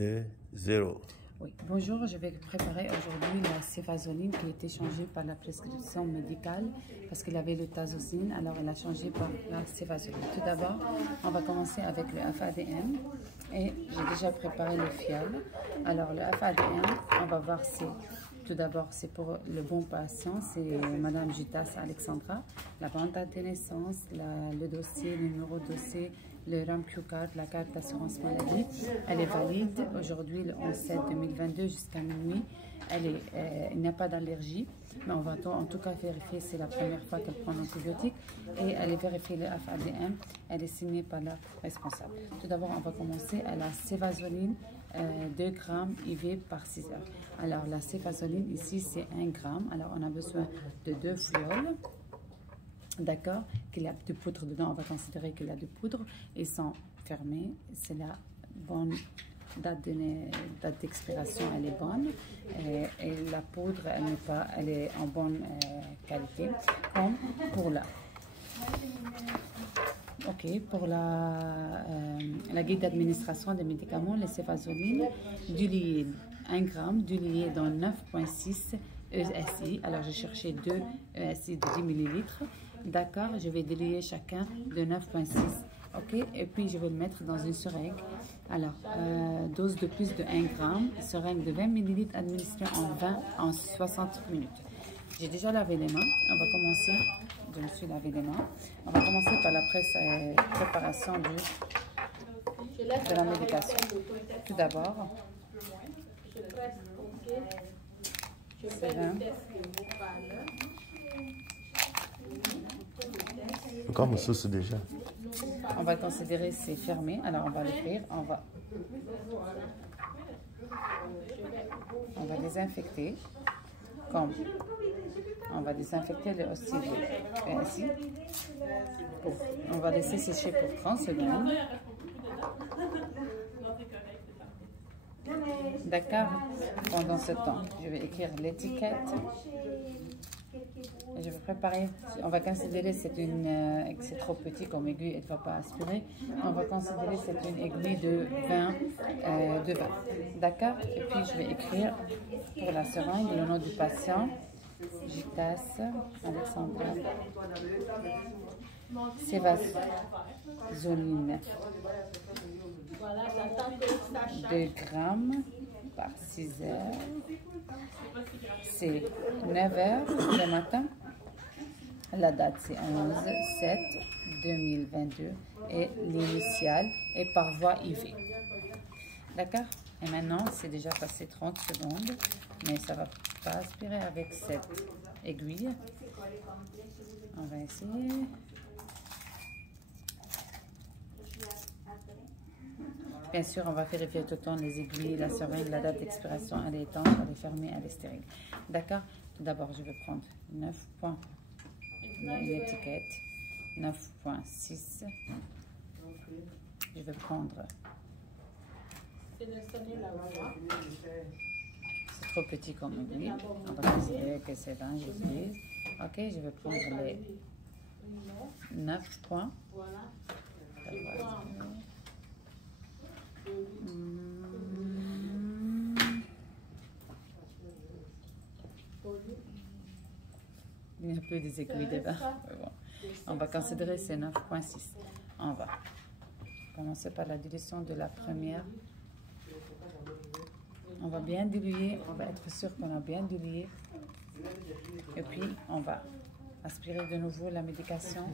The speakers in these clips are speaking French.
2, 0. Oui, bonjour, je vais préparer aujourd'hui la céphazolline qui a été changée par la prescription médicale parce qu'il avait le tazocine, alors elle a changé par la céphazolline. Tout d'abord, on va commencer avec le FADM et j'ai déjà préparé le fiole. Alors le FADM, on va voir si tout d'abord c'est pour le bon patient, c'est Madame Jutas Alexandra, la bande date de naissance, le dossier, le numéro de dossier, le RAMQ card, la carte d'assurance maladie. Elle est valide aujourd'hui le 11/7/2022 jusqu'à minuit. Il n'y a pas d'allergie, mais on va en tout cas vérifier, c'est la première fois qu'elle prend l'antibiotique et elle est vérifiée le FADM, elle est signée par la responsable. Tout d'abord, on va commencer à la céphazolline, 2 grammes IV par 6 heures. Alors la céphazolline ici c'est 1 gramme, alors on a besoin de 2 fioles. D'accord, qu'il y a de poudre dedans, on va considérer qu'il y a de poudre. Ils sont fermés, c'est la bonne date d'expiration, elle est bonne. Et la poudre, elle est en bonne qualité. Comme pour la... Ok, pour la guide d'administration des médicaments, les céphazolines, du lié 1 gramme, du lié dans 9,6 ESI. Alors j'ai cherché 2 ESI de 10 ml. D'accord, je vais diluer chacun de 9,6. Ok, et puis je vais le mettre dans une seringue. Alors, dose de plus de 1 gramme, seringue de 20 ml administrée en 60 minutes. J'ai déjà lavé les mains. On va commencer. Je me suis lavé les mains. On va commencer par la préparation de la médication. Tout d'abord, Comme sauce déjà. on va considérer c'est fermé. Alors on va l'ouvrir. On va désinfecter. Comme on va désinfecter le hostile ainsi. On va laisser sécher pour 30 secondes. D'accord. Pendant ce temps, je vais écrire l'étiquette. Je vais préparer. On va considérer que c'est trop petit comme aiguille, elle ne va pas aspirer. On va considérer que c'est une aiguille de 20. D'accord. Et puis je vais écrire pour la seringue le nom du patient. Jutas Alexandra. Céphazolline. 2 grammes par 6 heures. C'est 9 heures le matin. La date c'est 11/7/2022 et l'initiale est par voie IV. D'accord? Et maintenant, c'est déjà passé 30 secondes, mais ça ne va pas aspirer avec cette aiguille. On va essayer. Bien sûr, on va vérifier tout le temps les aiguilles, la seringue, la date d'expiration, elle est étanche, elle est fermée, elle est stérile. D'accord? Tout d'abord, je vais prendre 9 points. Il y a une étiquette. 9,6. Je vais prendre... C'est trop petit comme aiguille. On va considérer que c'est 20, j'utilise. Ok, je vais prendre les 9 points. Il n'y a plus des aiguilles dedans. Bon. On va considérer ces 9,6. On va commencer par la dilution de la première. On va bien diluer, on va être sûr qu'on a bien dilué. Et puis, on va aspirer de nouveau la médication.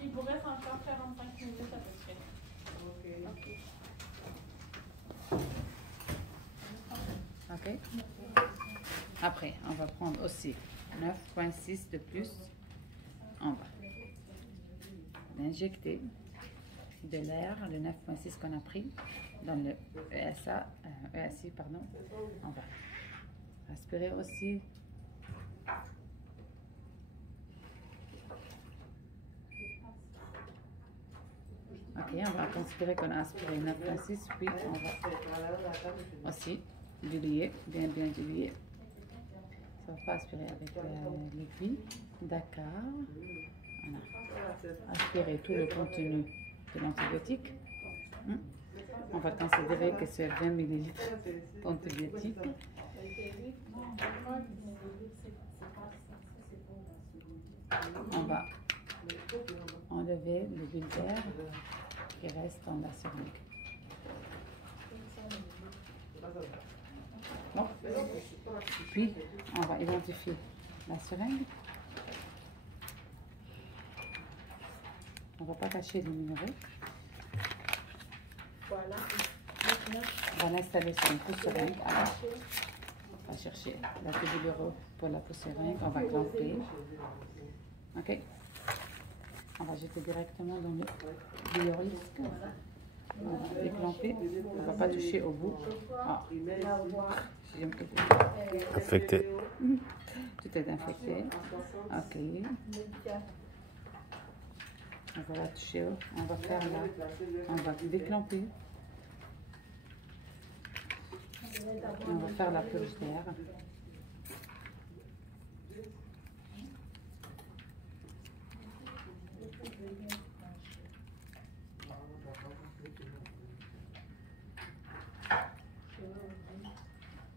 Il vous reste encore 45 minutes à peu près. Ok. Après, on va prendre aussi 9,6 de plus. On va injecter de l'air, le 9,6 qu'on a pris dans le ESI, pardon. On va aspirer aussi. Ok, on va considérer qu'on a aspiré 9,6, puis on va aussi diluer, bien diluer. Ça ne va pas aspirer avec l'aiguille. D'accord. On a aspiré tout le contenu de l'antibiotique. On va considérer que c'est 20 ml d'antibiotiques. On va enlever le bulbe d'air qui reste dans la seringue. Bon. Puis, on va identifier la seringue. On ne va pas cacher le numéro. Voilà. On va l'installer sur une pousse seringue. Alors, on va chercher la tubulure pour la pousse seringue. On va clamper. Ok. On va jeter directement dans le biorisque. On va déclamper. On ne va pas toucher au bout. Ah. Infecté. Tout est infecté. Ok. On va la toucher. On va faire là. On va déclamper. On va faire la purge d'air.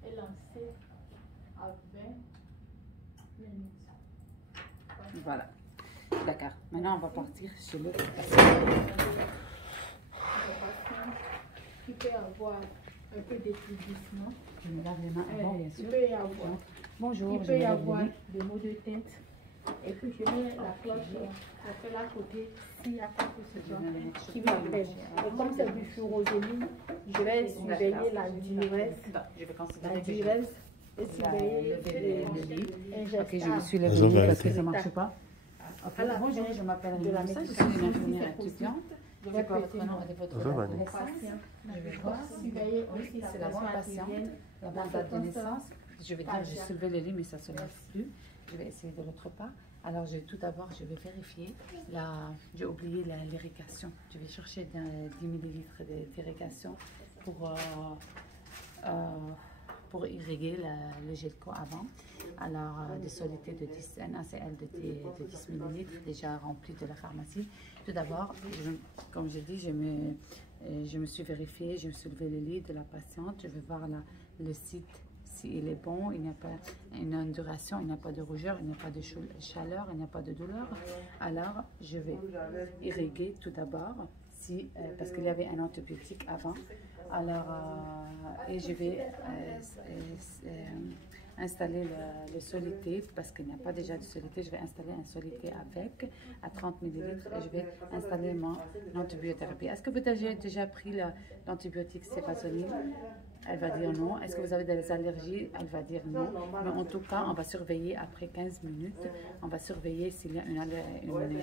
Et lancer à 20 minutes. Voilà. D'accord. Maintenant, on va partir chez le patient. Il peut y avoir un peu d'étourdissement. Je me lave les mains avant, bien sûr. Il peut y avoir, Bonjour, il je peut me y lave avoir les mains. des maux de tête. Et puis je mets la cloche, je fais la côté s'il y a quoi que ce soit qui m'appelle. Et comme c'est du furosémine, je vais surveiller la durée. Je vais La considérer que durée je et vais surveiller lever le lit. Ok, je me injectable. suis levée Ils ont le lit parce vérifié. que ça ne marche pas. Ok, À la bonjour, fin je m'appelle de la Mélissa, je suis médication, une si infirmière c'est possible, étudiante. je C'est vais quoi votre prêter nom mon et votre Bonjour, Vanessa. naissance? patient. Je vais Je voir dois surveiller aussi c'est la la bonne pression patiente, artérielle, la bonne la date de fréquence naissance. Je vais dire, j'ai cardiaque. soulevé le lit, mais ça ne se lève plus. Je vais essayer de l'autre pas. Alors, tout d'abord, je vais vérifier. J'ai oublié l'irrigation. Je vais chercher 10 ml d'irrigation pour irriguer le jet de co avant. Alors, des solutés de 10, un ACL de 10 ml déjà rempli de la pharmacie. Tout d'abord, comme je dis, je me suis vérifiée, je me suis levé le lit de la patiente. Je vais voir le site. S'il est bon, il n'y a pas une induration, il n'y a pas de rougeur, il n'y a pas de chaleur, il n'y a pas de douleur. Alors, je vais irriguer tout d'abord, parce qu'il y avait un antibiotique avant. Alors, et je vais installer le soluté, parce qu'il n'y a pas déjà de soluté. Je vais installer un soluté avec, à 30 ml, et je vais installer mon antibiothérapie. Est-ce que vous avez déjà pris l'antibiotique céphazolite? Elle va dire non. Est-ce que vous avez des allergies? Elle va dire non. Mais en tout cas, on va surveiller après 15 minutes. On va surveiller s'il y a une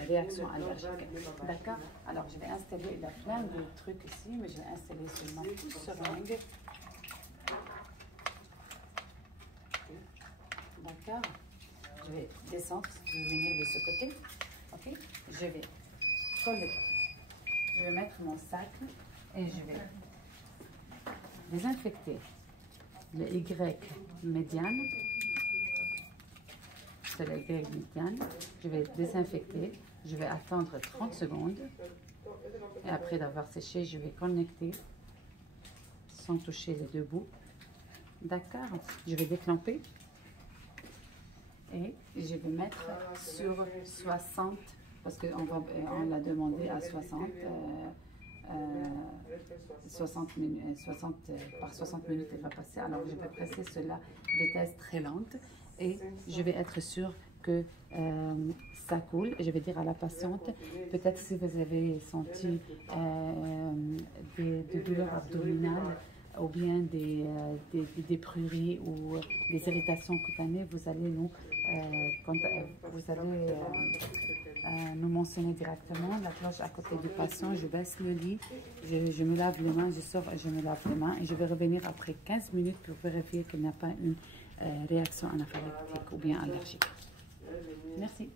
réaction allergique. D'accord? Alors, je vais installer, il y a plein de trucs ici, mais je vais installer seulement pousse seringue. D'accord? Je vais descendre, je vais venir de ce côté. Ok? Je vais coller. Je vais mettre mon sac et je vais désinfecter le Y médiane. C'est le Y médiane. Je vais désinfecter. Je vais attendre 30 secondes. Et après d'avoir séché, je vais connecter sans toucher les deux bouts. D'accord? Je vais déclamper. Et je vais mettre sur 60, parce qu'on l'a demandé à 60. 60 minutes, par 60 minutes, elle va passer. Alors, je vais presser cela vitesse très lente et je vais être sûre que ça coule. Je vais dire à la patiente, peut-être si vous avez senti des douleurs abdominales ou bien des pruries ou des irritations cutanées, vous allez nous mentionner directement. La cloche à côté du patient, je baisse le lit, je me lave les mains, je sors et je me lave les mains et je vais revenir après 15 minutes pour vérifier qu'il n'y a pas une réaction anaphylactique ou bien allergique. Merci.